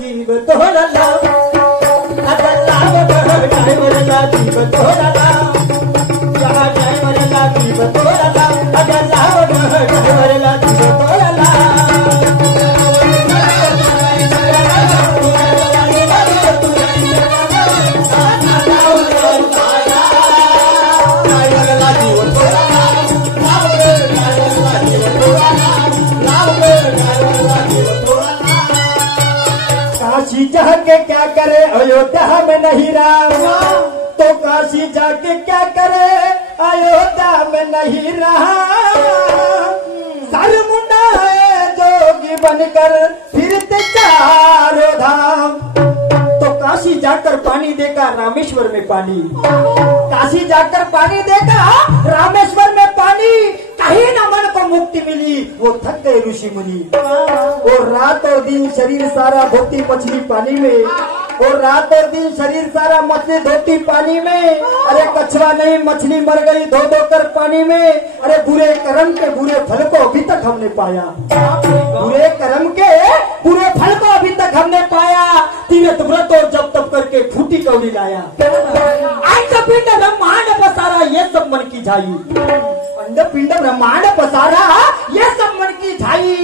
जीव तोडला ड्रायव्हरला जीव तोडला ड्रायव्हरला जीव तोडला ड्रायव्हरला जीव तोडला काशी जाके क्या करे अयोध्या में नहीं राम तो काशी जाके क्या करे अयोध्या में नहीं रहा सर मुंडा है जोगी बनकर फिरते चारों धाम तो काशी जाकर पानी देगा रामेश्वर में पानी काशी जाकर पानी देगा रामेश्वर में पानी कहीं न मन को मुक्ति मिली वो थक गए ऋषि मुनि और रात और दिन शरीर सारा धोती मछली पानी में और रात और दिन शरीर सारा मछली धोती पानी में अरे कछुआ नहीं मछली मर गई धो धो कर पानी में अरे बुरे कर्म के बुरे फल को अभी तक हमने पाया बुरे कर्म के बुरे फल को अभी तक हमने पाया तीर्थ व्रत और जब तब करके फूटी कौड़ी लाया अंडपिंड ब्रह्मांड पसारा ये सब मन की झाई अंडपिंड ब्रह्मांड पसारा ये सब मन की झाई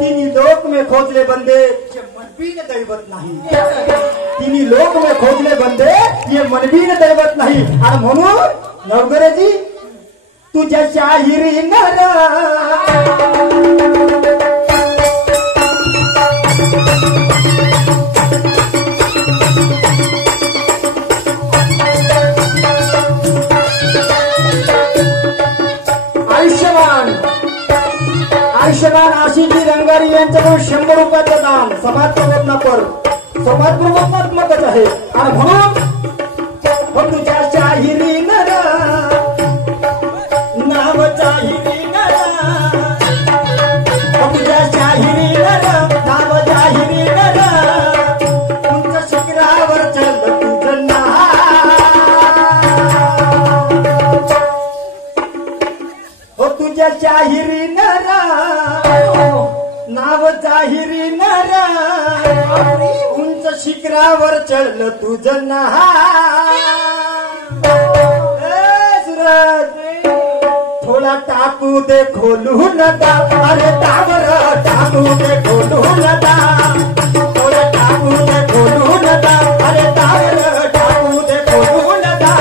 तीन लोक में खोजले बंदे मनबीन दैवत नाही तिन्ही लोक में खोजले बंदे ये मनबीन दैवत नाही आणि म्हणून नवगरेजी तुझ्या शाहिरी नरा आयुष्यमान आशिकी रंगारी यांच्याकडून 100 रुपयाचं दान समाज प्रबोधनापर समाज प्रबोधनात्मकच आहे आणि म्हणून तुझ्या शाहिरी नरा नाव शाहिरी नरा तुझ्या शाहिरी नरा नाव शाहिरी नरा तुमच्या शिखरावर चल तुझं हो तुझ्या शाहिरी नरा नाव जाहिरी नरा उंच शिखरावर चढलं तुझं नहा सूरज थोडा टाकू दे खोलून दा अरे टावर टाकू दे खोलून दा थोडा टाकू दे खोलून दा अरे टावर टाकू दे खोलून दा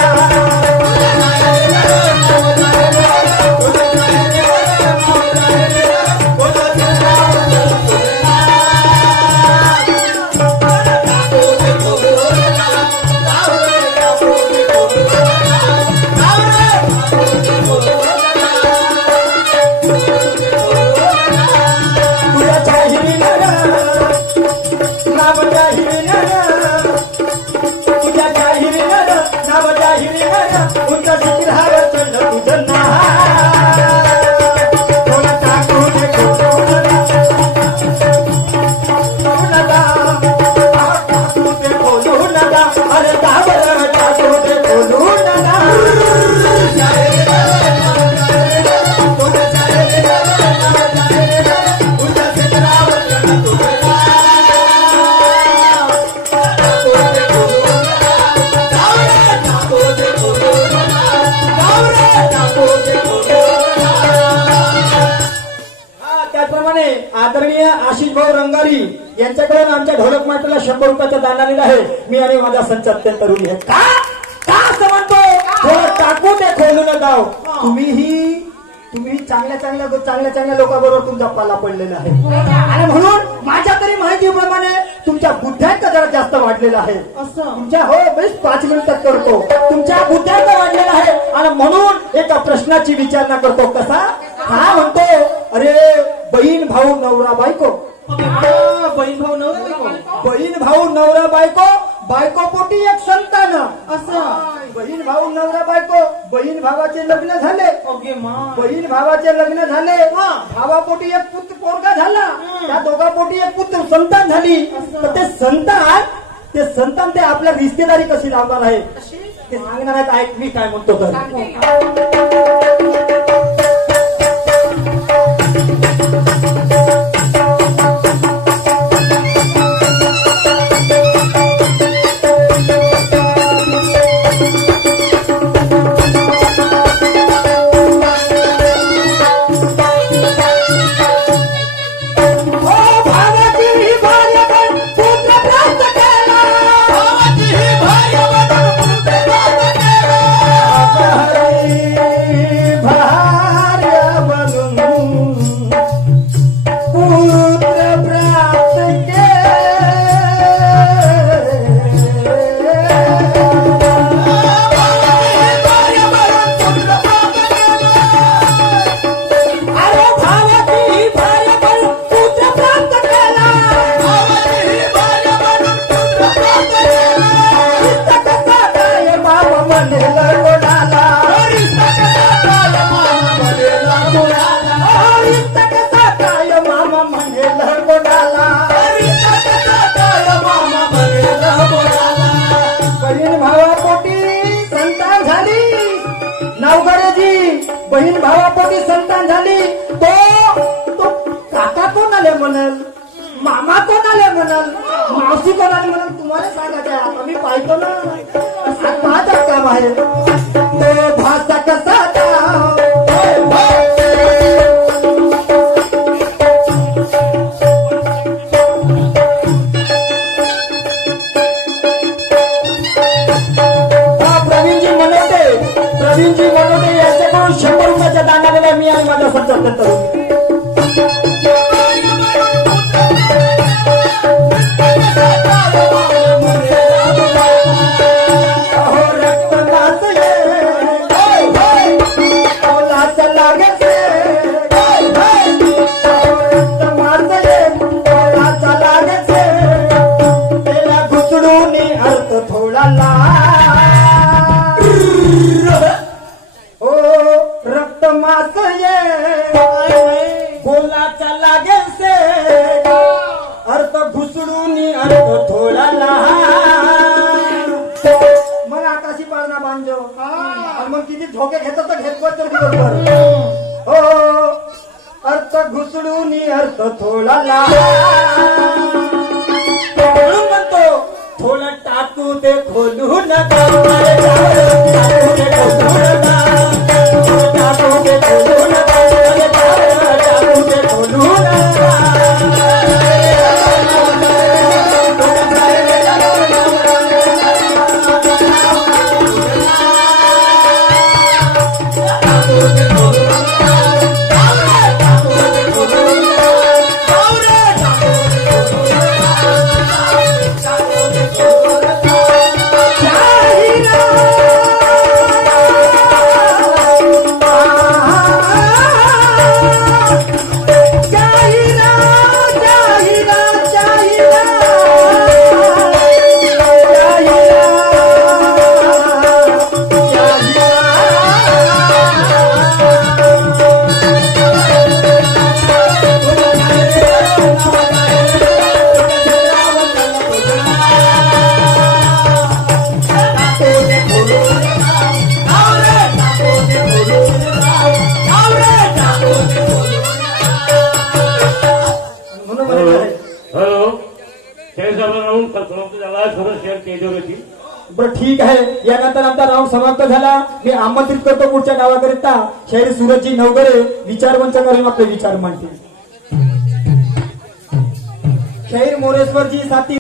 आदरणीय आशिष भाऊ रंगारी यांच्याकडून आमच्या ढोलक माटेला 100 रुपयाचा दान आलेला आहे मी आणि माझा संच अत्यंत ऋणी आहे का असं म्हणतो थोडं टाकू ते खोलून जाऊ तुम्ही चांगल्या लोकांबरोबर तुमचा पाला पडलेला आहे आणि म्हणून माझ्या तरी माहितीप्रमाणे तुमच्या बुद्ध्यांक जरा जास्त वाढलेला आहे तुमच्या हो बेस 5 मिनिटात करतो तुमच्या बुद्ध्यांक वाढलेला आहे आणि म्हणून एका प्रश्नाची विचारणा करतो कसा हा म्हणतो अरे बहीण भाऊ नवरा बायको बहीण भाऊ नवरा बायको बायको पोटी एक संतान असं बहीण भाऊ नवरा बायको बहीण भावाचे लग्न झाले बहीण भावाचे लग्न झाले भावापोटी एक पुत्र पोरगा झाला त्या दोघा पोटी एक पुत्र संतान झाली तर ते संतान ते आपल्या रिश्तेदारी कशी लावणार आहे ते सांगणार आहेत ऐक मी काय म्हणतो तर बहीण भावापोटी संतान झाली तो काका कोण आले म्हणल, मामा कोण आले म्हणल, मावशी कोण आले म्हणल, तुम्हाला सांगा द्या आम्ही पाहतो ना. माझा काम आहे तो भाषा कसा प्रवीणजी मनोटे यांच्याकडून 100 रुपयाच्या दानाला मी आणि माझा संचालक करू. बोलाचा लागेल से अर्थ घुसडून अर्थ थोडा लहान. मग आकाशी पाळणा बांधो मग किती झोके घेतो तर घेत बरोबर. हो अर्थ घुसडून अर्थ थोडा लहान म्हणतो थोडं टाकू ते खोलू नका टाकू ते खोलू नका. बरं ठीक आहे. यानंतर आमचा राऊंड समाप्त झाला. मी आमंत्रित करतो पुढच्या गावाकरिता शहरी सूरजजी नवगरे विचारमंच करून आपले विचार मांडतील. शहीर मोरेश्वरजी साथी